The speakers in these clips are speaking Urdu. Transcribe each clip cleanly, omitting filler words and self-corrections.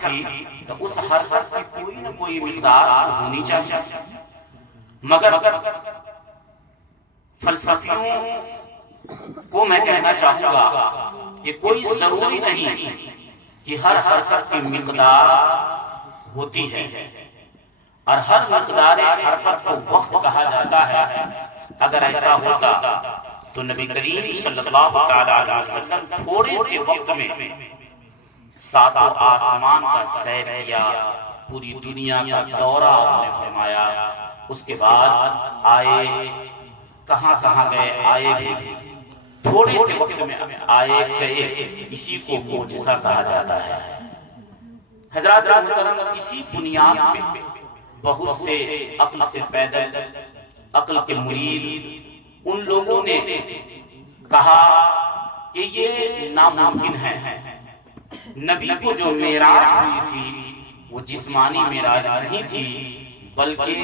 تھی تو اس حرکت کی کوئی نہ کوئی مقدار تو ہونی چاہیے، مگر فلسفیوں کو میں کہنا چاہوں گا کہ کوئی ضروری نہیں کہ ہر حرکت کی مقدار ہوتی ہے، اور ہر مقدار حرکت کو وقت کہا جاتا ہے۔ اگر ایسا ہوتا تو نبی کریم صلی اللہ علیہ وسلم تھوڑے سے وقت میں ساتوں آسمان کا سیر کیا، پوری دنیا کا دورہ آپ نے فرمایا، اس کے بعد آئے، کہاں کہاں گئے، آئے بھی تھوڑے سے وقت میں آئے گئے، اسی کو معجزہ کہا جاتا ہے۔ حضرات محترم، اسی بنیاد پہ بہت سے عقل سے پیدل، عقل کے مرید ان لوگوں نے کہا کہ یہ ناممکن ہے۔ نبی کو جو معراج ہوئی تھی وہ جسمانی معراج نہیں تھی، بلکہ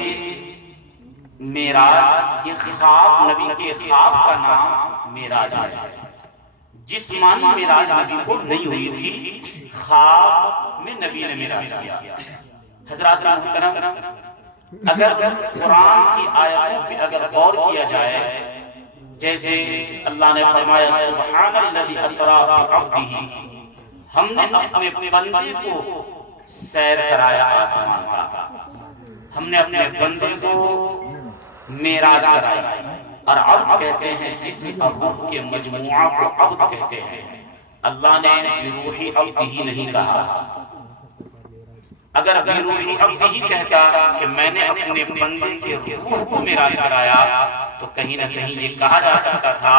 معراج ایک خواب، نبی کے خواب کا نام معراج ہے۔ جسمانی معراج نبی کو نہیں ہوئی تھی، خواب میں نبی نے معراج کیا۔ حضرات محترم، اگر قرآن کی آیتوں پہ اگر غور کیا جائے، جیسے اللہ نے فرمایا سبحان الذی اسری بعبدہ، ہم نے اپنے بندے کو سیر کرایا آسمان کا، ہم نے اپنے بندے کو معراج کرایا، اور عبد کہتے ہیں جسم اور روح کے مجموعہ کو عبد کہتے ہیں۔ اللہ نے بروحی عبد ہی نہیں کہا۔ اگر بروحی عبد ہی کہتا کہ میں نے اپنے بندے کے روح کو معراج کرایا تو کہیں نہ کہیں یہ کہا جا سکتا تھا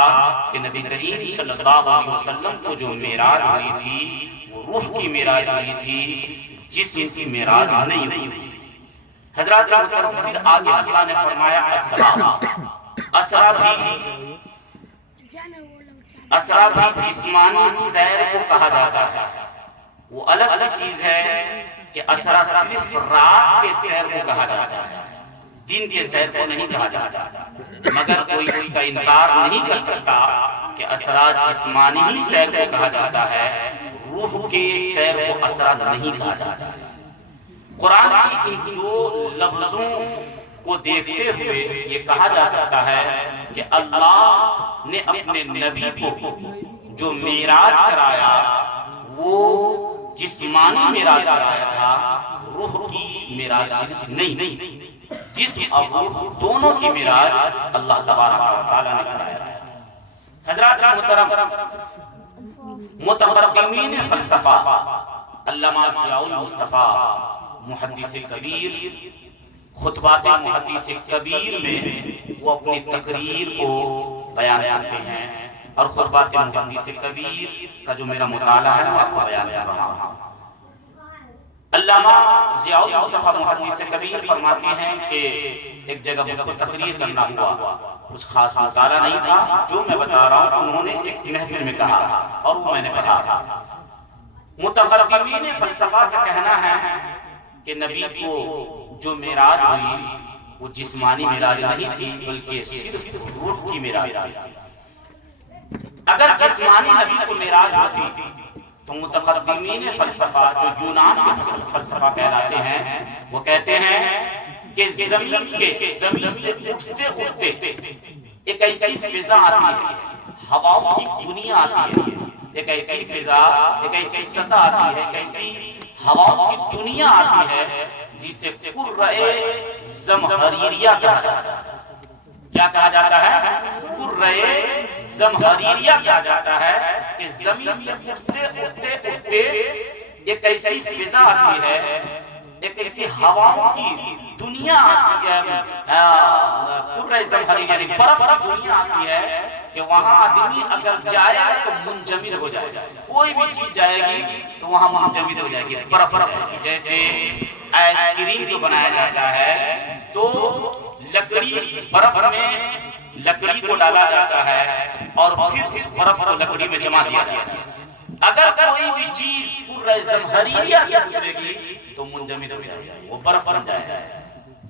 کہ نبی کریم صلی اللہ علیہ وسلم کو جو معراج ہوئی تھی وہ روح کی معراج ہوئی تھی، جسم کی معراج نہیں ہوئی تھی۔ حضرات محترم، پھر آگے اللہ نے فرمایا اسرا بھی جسمانی سیر کو کہا جاتا ہے۔ وہ الگ سی چیز ہے کہ اسرا صرف رات کے سیر کو کہا جاتا ہے، دن کے سیر کو نہیں کہا جاتا، مگر کوئی اس کا انکار نہیں کر سکتا کہ اسرا جسمانی ہی سیر کو کہا جاتا ہے، روح کے سیر کو اسرا نہیں کہا جاتا ہے۔ قرآن کی ان دو لفظوں کو دیکھتے ہوئے یہ کہا جا سکتا ہے کہ اللہ نے اپنے نبی کو جو معراج کرایا وہ جسمانی معراج کرایا تھا، روح کی معراج نہیں، جسم اور روح دونوں کی معراج اللہ تبارک و تعالیٰ نے کرایا تھا۔ حضرات محترم، متقدمین فلسفہ علامہ ضیاء المصطفیٰ محدث کبیر، خطبات محدث کبیر میں وہ اپنی تقریر کو بیان کرتے ہیں، اور خطبات محدث کبیر کا جو میرا مطالعہ ہے وہ آپ کو بیان کر رہا ہوں۔ علامہ ضیاء المصطفیٰ محدث کبیر فرماتے ہیں کہ ایک جگہ مجھ کو تقریر کرنا ہوا، کچھ خاص مطالعہ نہیں تھا، جو میں بتا رہا ہوں انہوں نے ایک محفل میں کہا اور وہ میں نے پڑھا۔ متقدمین فلسفہ کا کہنا ہے کہ نبی کو جو معراج ہوئی وہ جسمانی معراج نہیں تھی، بلکہ صرف روح کی معراج تھی۔ اگر جسمانی نبی کو معراج ہوتی تو متقدمین فلسفہ جو یونان کے فلسفہ کہلاتے ہیں وہ کہتے ہیں کہ زمین سے اٹھتے اٹھتے ایک ایسی فضا آتی ہے، ہواؤں کی دنیا آتی ہے، ایک ایسی فضا، ایک ایسی سطح آتی ہے، ایک ایسی ہواؤں کی دنیا آتی ہے جسے قرۂ زمہریریہ کہا جاتا ہے۔ کیا کہا جاتا ہے؟ قرۂ زمہریریہ کہا جاتا ہے کہ زمین سے اٹھتے اٹھتے اٹھتے ایک ایسی فضا آتی ہے، ایک ایسی ہواؤں کی دنیا آتی ہے، قرۂ زمہریریہ یعنی برف کی دنیا آتی ہے کہ وہاں آدمی اگر جائے تو منجمد ہو جائے گا، کوئی بھی چیز جائے گی تو وہاں منجمد ہو جائے گی، برف رہے گی۔ جیسے آئس کریم جو بنایا جاتا ہے تو لکڑی، برف میں لکڑی کو ڈالا جاتا ہے اور پھر اس برف کو لکڑی میں جما دیا جاتا ہے۔ اگر کوئی بھی چیز قرۂ زمہریریہ سے گزرے گی تو منجمد ہو جائے گی، وہ برف بن جائے گا،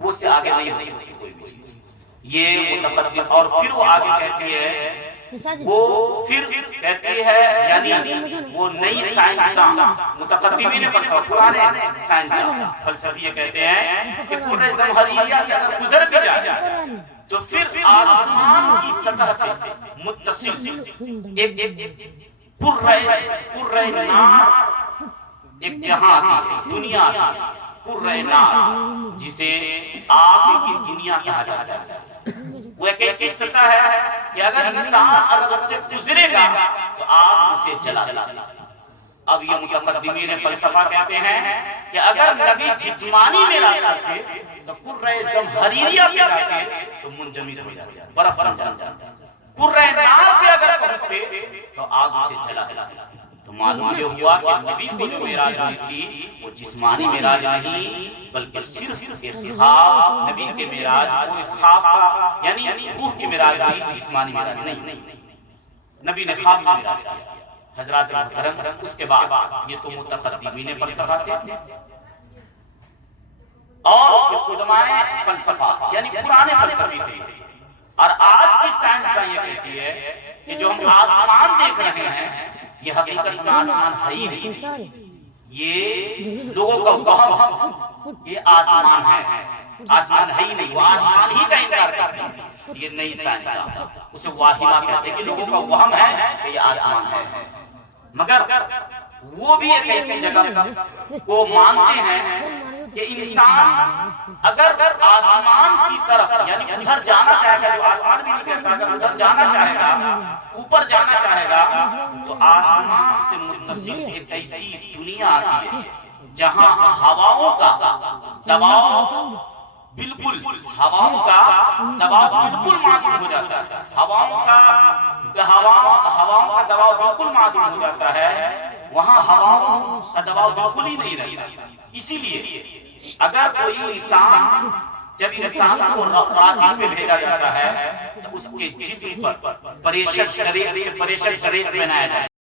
وہ اس سے آگے نہیں ہو سکتی کوئی بھی چیز۔ یہ متقدم، اور پھر وہ آگے کہتی ہے وہ پھر کہتی ہے، یعنی وہ نئی سائنسداں متقدمین فلسفہ، پرانے سائنسداں فلسفی کہتے ہیں کہ کرۂ زمہریہ سے اگر گزر بھی جائے تو پھر آسمان کی سطح سے متصل ایک کرۂ نار ایک جہاں آتی ہے، دنیا آتی ہے، کرۂ نار جسے آگ کی دنیا کہا جاتا ہے۔ وہ ایک ایسی سطح ہے کہ اگر انسان اگر اس سے گزرے گا تو آگ اسے جلا دے گا۔ اب یہ متقدمین فلسفہ کہتے ہیں کہ اگر نبی جسمانی میں رہتے تو کرۂ زمہریہ پہ جاتے تو منجمد ہو جاتے، برف بن جاتا۔ کرۂ نار پہ اگر پہنچتے تو آگ اسے جلا دے گا۔ تو معلوم یہ ہوا کہ نبی کو جو معراج ہوئی تھی وہ جسمانی معراج نہیں بلکہ صرف ایک خواب، نبی کے معراج کوئی خواب کا یعنی روح کی معراج ہوئی، جسمانی معراج نہیں۔ نبی نے خواب میں معراج کیا حضرات محترم۔ اس کے بعد یہ تو متقدمین فلسفہ تھے، اور یہ قدمائے فلسفہ یعنی پرانے فلسفی تھے۔ اور آج کی سائنسداں یہ کہتی ہے کہ جو ہم آسمان دیکھ رہے ہیں یہ حقیقت میں آسمان ہے ہی نہیں، یہ لوگوں کا وہم، یہ آسمان ہے، آسمان ہے ہی نہیں، وہ آسمان ہی کا انکار کرتے ہیں۔ یہ نئی سائنسداں اسے واہمہ کہتے ہیں کہ لوگوں کا وہم ہے کہ یہ آسمان ہے، مگر وہ بھی ایک ایسی جگہ کو مانتے ہیں کہ انسان اگر آسمان کی طرف یعنی ادھر جانا چاہے گا، جو آسمان بھی نہیں کہتا، اگر ادھر جانا چاہے گا، اوپر جانا چاہے گا تو آسمان سے متصل ایک ایسی دنیا آتی ہے جہاں ہواؤں کا دباؤ بالکل معدوم ہو جاتا ہے، ہواؤں کا دباؤ بالکل معدوم ہو جاتا ہے، وہاں ہواؤں کا دباؤ بالکل ہی نہیں رہتا۔ اسی لیے اگر کوئی انسان، جب انسان کو راکٹ پہ بھیجا جاتا ہے تو اس کے جسم پر پریشر ڈریس بنایا جاتا